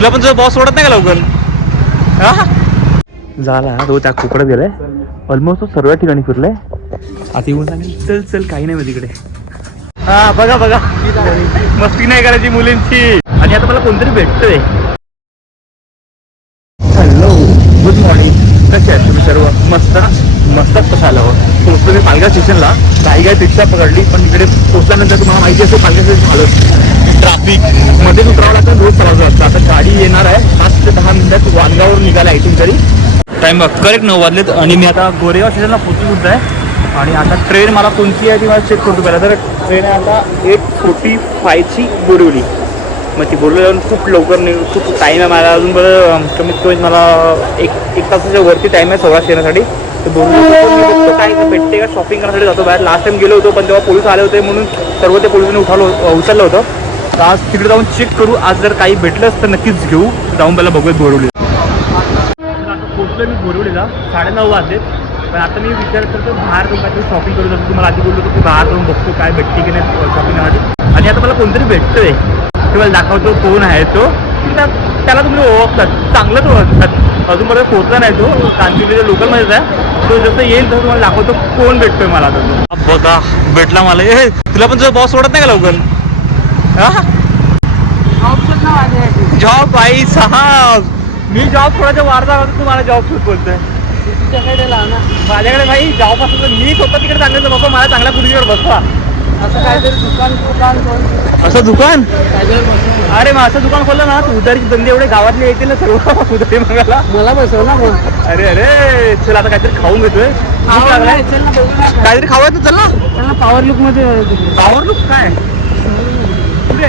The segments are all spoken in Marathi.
तुला पण तुझा बॉस सोडत नाही का लवकर? झाला तो त्या कोकणात गेलाय. ऑलमोस्ट सर्व ठिकाणी फिरलाय. आता येऊन सांगेल चल चल काही नाही तिकडे. हा बघा बघा मस्ती नाही करायची मुलींची. आणि आता मला कोणतरी भेटतोय. Hello good morning. कसे आहेत तुम्ही सर्व? मस्त मस्तच कसं आलं. पोहोचलो मी पालघर स्टेशनला. काही काय रिक्षा पकडली पण इकडे पोहोचल्यानंतर तुम्हाला माहिती असेल पालघर स्टेशन आलं ट्रॅफिक मध्येच उतरावं लागतं. रोज प्रवास असतो. आता गाडी येणार आहे 5 ते 10 मिनिटात वानगावर निघाला इथून तरी. टाइम बघ करेक्ट 9 वाजलेत आणि मी आता गोरेगाव स्टेशनला पोहोचू सुद्धा आहे. आणि आता ट्रेन मला कोणती आहे ती मला चेक करतो पहिला. तर ट्रेन आहे आता 8:45ची बोरिवली. मग ती बोरिवली जाऊन खूप लवकर खूप टाईम आहे मला अजून. बरं कमीत कमी मला एक तासाच्या वरती टाईम आहे सौराष्ट्र येण्यासाठी. तर बोरिवली काय भेटते का शॉपिंग करण्यासाठी जातो बाहेर. लास्ट टाइम गेलो होतो पण तेव्हा पोलीस आले होते म्हणून सर्व ते पोलिसांनी उचललं होतं. तर आज तिकडे जाऊन चेक करू. आज जर काही भेटलंच तर नक्कीच घेऊ. जाऊन पहिला बघूयात बोरिवली. पोहोचलो मी बोरिवलीला 9:30 वाजलेत. पण आता मी विचार करतो बाहेर जाऊन काहीतरी शॉपिंग करू. जसं तुम्हाला आधी बोललो होतो की बाहेर जाऊन बघतो काय भेटते की नाही शॉपिंग करण्यासाठी. आणि आता मला कोणतरी भेटतोय ते मला दाखवतो कोण आहे तो. त्याला तुम्ही ओळखतात चांगलंच ओळखतात. अजूनपर्यंत पोहोचला नाही तो. कांदिवलीच्या लोकलमध्येच आहे तो. जसं येईल तसं तुम्हाला दाखवतो कोण भेटतोय मला. तो बघा भेटला मला. तुला पण तुझा बॉस सोडत नाही का लवकर? जॉब बाई साहेब मी जॉब सोडायच्या वार्ता करतो. तुम्हाला जॉब शोध बोलतोय. माझ्याकडे भाई जॉब असतो तर मी स्वतः तिकडे चांगलं बाबा मला चांगल्या खुर्चीवर बसवा. असं काहीतरी दुकान असं दुकान. अरे मग असं दुकान खोललं ना तू उधारीची धंदे एवढे गावातले येतील ना सर्व उधारी मागायला. मला बसव ना मग. अरे अरे चल आता काहीतरी खाऊन घेतोय. काहीतरी खावायचं चल ना. पॉवर लुक मध्ये. पॉवर लुक काय कुठे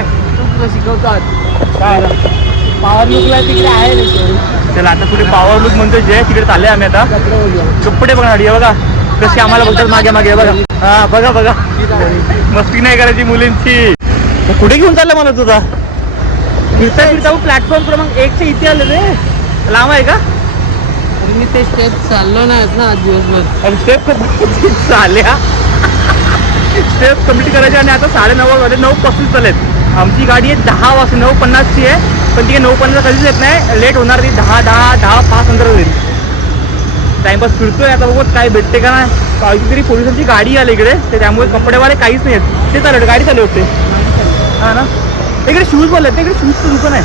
शिकवतो आज काय पॉवर लुकला तिकडे आहे. चला आता कुठे पॉवर लुक म्हणतो जे तिकडे चालले आम्ही आता. कपडे बघणार बघा कशी आम्हाला बघतात मागे मागे बघा. हा बघा बघा मस्ती नाही करायची मुलींची. कुठे घेऊन चाललं मला तुझा? फिरता फिरता प्लॅटफॉर्म क्रमांक 1च्या इथे आले रे. लांब आहे का? मी ते स्टेप चाललो नाहीत ना दिवसभर. अरे स्टेप चालल्या स्टेप कम्प्लीट करायचे. आणि आता 9:30 वाजले. 9:35 चालेत. आमची गाडी आहे 10 वाजता 9:50ची आहे. पण ती 9:50 कधीच येत नाही. लेट होणार ती 10:05 नंतर होईल. टाइमपास फिरतोय आता बघत काय भेटते का नाही. काहीतरी पोलिसांची गाडी आली इकडे तर त्यामुळे कपडेवाले काहीच नाही आहेत. ते चालू गाडी चालू होते. हां ना इकडे शूज बोलले तिकडे शूजचं दुकान आहे.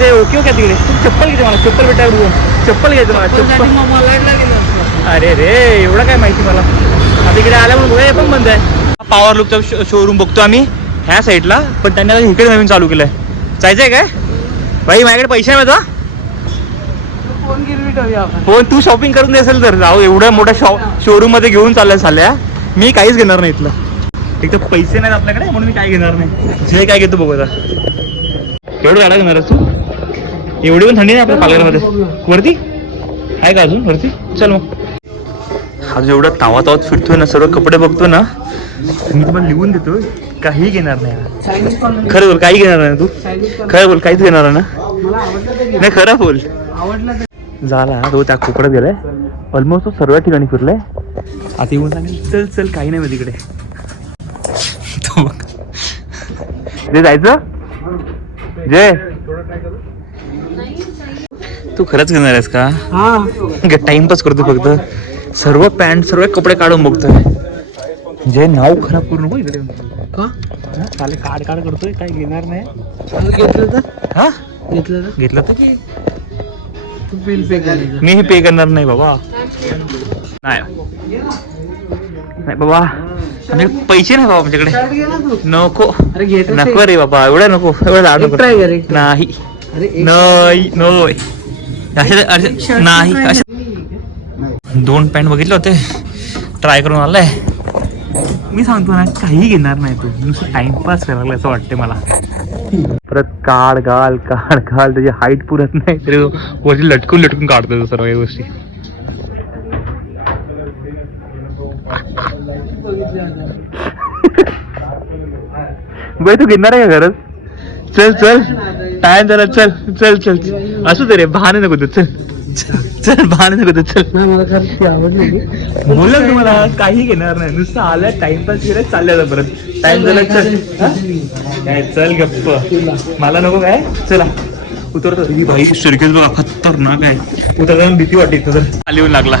ते ओके ओके तिकडे तू चप्पल घ्यायचं मला. चप्पल भेटायला चप्पल घ्यायचं मला. चप्पल अरे रे एवढं काय माहिती मला. आता इकडे आल्या म्हणून बघा हे पण बंद आहे. पॉवर लुकचा शोरूम बघतो आम्ही ह्या साईडला. पण त्यांनी आता इकडे नवीन चालू केलं आहे. जायचं आहे काय भाई? माझ्याकडे पैसे नाही माझा. फोन तू शॉपिंग करून देसेल तर जाऊ. एवढ्या मोठ्या शोरूम मध्ये घेऊन चाललाय साल्या. मी काहीच घेणार नाही इथलं. एक तर पैसे नाहीत आपल्याकडे म्हणून मी काय घेणार नाही. जे काय घेतो बघू आता. एवढं गाडा घेणार तू? एवढी पण थंडी नाही आपल्या पालघरमध्ये. वरती आहे का अजून वरती? चल मग. आज एवढा तावात फिरतोय ना सर्व कपडे बघतो ना मी तुम्हाला लिहून देतो काही घेणार नाही. खरं बोल काही घेणार नाही तू? खरं बोल काहीच घेणार ना? नाही खरं बोल. झाला तो त्या कोकणात गेलाय. ऑलमोस्ट सर्व ठिकाणी फिरलाय. आता येऊन सांगेल चल चल काही नाही तिकडे. ते जायचं जय तू खरंच घेणार आहेस का? टाइमपास करतो फक्त. सर्व पॅन्ट सर्व कपडे काढून बघतोय. जे नाव खराब करू नको इकडे. चालेल काढ करतोय काही घेणार नाही. घेतलं तर हा घेतलं तर की तू बिल पे करायचं. मी हे पे करणार नाही बाबा. नाही बाबा पैसे नाही बाबा आमच्याकडे. नको नको रे बाबा एवढं नको. एवढं झाड नको. नाही नाही नाही असे 2 पॅन्ट बघितले होते ट्राय करून आलाय. मी सांगतो ना काही घेणार नाही. तू नुसतं टाइमपास करायला असं वाटते मला. परत काढ घाल त्याची हाईट पुरत नाही तरी वरती लटकून काढतो सर्व काही गोष्टी. बाई तू घेणार आहे का खरंच? चल टाइम झाला. चल असू दे रे बहाणे नको तू. चल चल बाहेर नको चल. नाही मला खरंच ती आवडली. बोललं तुम्हाला काही घेणार नाही, नुसतं आलं टाइमपास केलं चाललं परत. टाइम झाला चल. हा? काय चल गप्प, मला नको काय. चला उतरतो. ही भाई सर्कस बघा खतरनाक आहे. उतरताना भीती वाटते. इथं तर खाली येऊन लागला,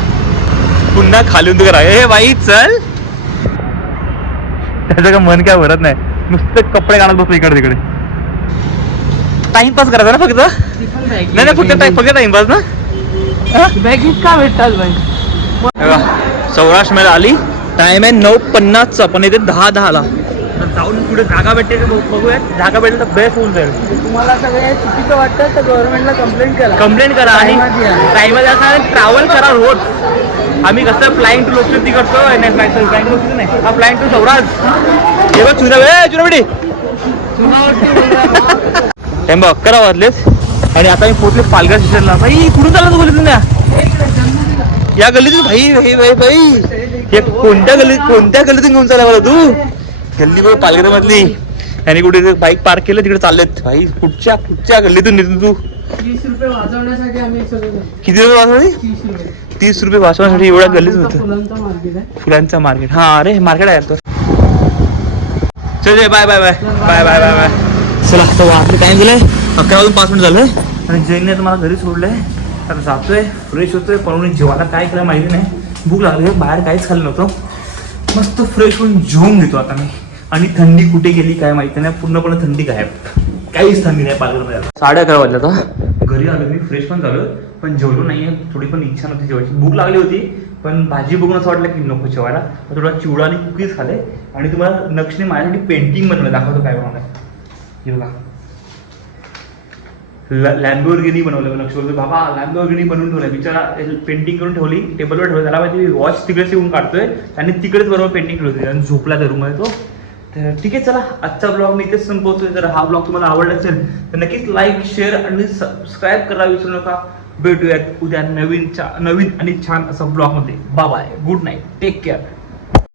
पुन्हा खाली येऊन करा. हे बाई चल. त्याचं का मन काय भरत नाही, नुसतं कपडे घालत बसतो इकडे तिकडे. टाइमपास करायचा ना फक्त. नाही नाही फक्त टाइमपास ना. बॅगीत का भेटतात बाई. सौराष्ट्र मध्ये आली. टाइम आहे 9:50चा, पण इथे 10:10ला. जाऊन पुढे जागा भेटते का बघूया. जागा भेटेल तर बेस्ट होऊन जाईल. तुम्हाला सगळे चुकीचं वाटतं तर गव्हर्नमेंटला कंप्लेंट करा आणि टाइममध्ये असं ट्रॅव्हल करा रोज. आम्ही कसं फ्लाइंग टू लोकशक्ती करतो. नाही फ्लाइंग टू लोकशक्ती नाही, हा फ्लाइंग टू सौराष्ट्र. हे बघ चुनावडी हे बघ 11 वाजलेत आणि आता मी पोहोचले पालघर स्टेशनला. भाई कुठून चालला तू बोलत ना या गल्लीतून. भाई हे कोणत्या गल्लीतून घेऊन चालला मला तू. गल्ली बघ पालघर मधली. आणि कुठे बाईक पार्क केलं तिकडे चाललेत. भाई कुठच्या गल्लीतून येतो तू. 30 रुपये वाचवण्यासाठी आम्ही सगळं. किती रुपये वाचवण्यासाठी? 30 रुपये. 30 रुपये वाचवण्यासाठी एवढ्या गल्लीत होतं. फुलांचा मार्केट आहे. फुलांचा मार्केट. हा अरे मार्केट आहे तर. चल bye bye bye bye bye bye bye. चला आता आपलं टाइम झालंय 11 वाजून 5 मिनिट झालंय. आणि जैनने तर मला घरी सोडलंय. आता जातोय फ्रेश होतोय. पण जेवायला काय केलं माहिती नाही. भूक लागली, बाहेर काहीच खाल्लं नव्हतं. मस्त फ्रेश होऊन जेवून घेतो आता मी. आणि थंडी कुठे गेली काय माहिती नाही. पूर्णपणे थंडी गायब, काहीच थंडी नाही पालघरमध्ये. 11:30 वाजले आता. घरी आलो मी, फ्रेश पण झालो, पण जेवलो नाहीये. थोडी पण इच्छा नव्हती जेवायची. भूक लागली होती, पण भाजी बघून असं वाटलं की नको जेवायला. थोडा चिवडा आणि कुकीज खाले. आणि तुम्हाला नक्षने माझ्यासाठी पेंटिंग बनवलं, दाखवतो काय बनवलं. हे बघा लॅम्बोर्गिनी बनवलं. नक्ष बोलतो बाबा लॅम्बोर्गिनी बनवून ठेवलं. बिचारा पेंटिंग करून ठेवली, टेबलवर ठेवलं. त्याला माहिती वॉच तिकडेच येऊन काढतोय आणि तिकडेच बरोबर पेंटिंग ठेवली आणि झोपला त्या रूममध्ये तो. तर ठीक आहे चला, आजचा ब्लॉग मी इथेच संपवतोय. जर हा ब्लॉग तुम्हाला आवडला असेल तर नक्कीच लाईक, शेअर आणि सबस्क्राईब करायला विसरू नका. भेटूयात उद्या नवीन आणि छान असा ब्लॉग मध्ये. Bye bye, good night, take care.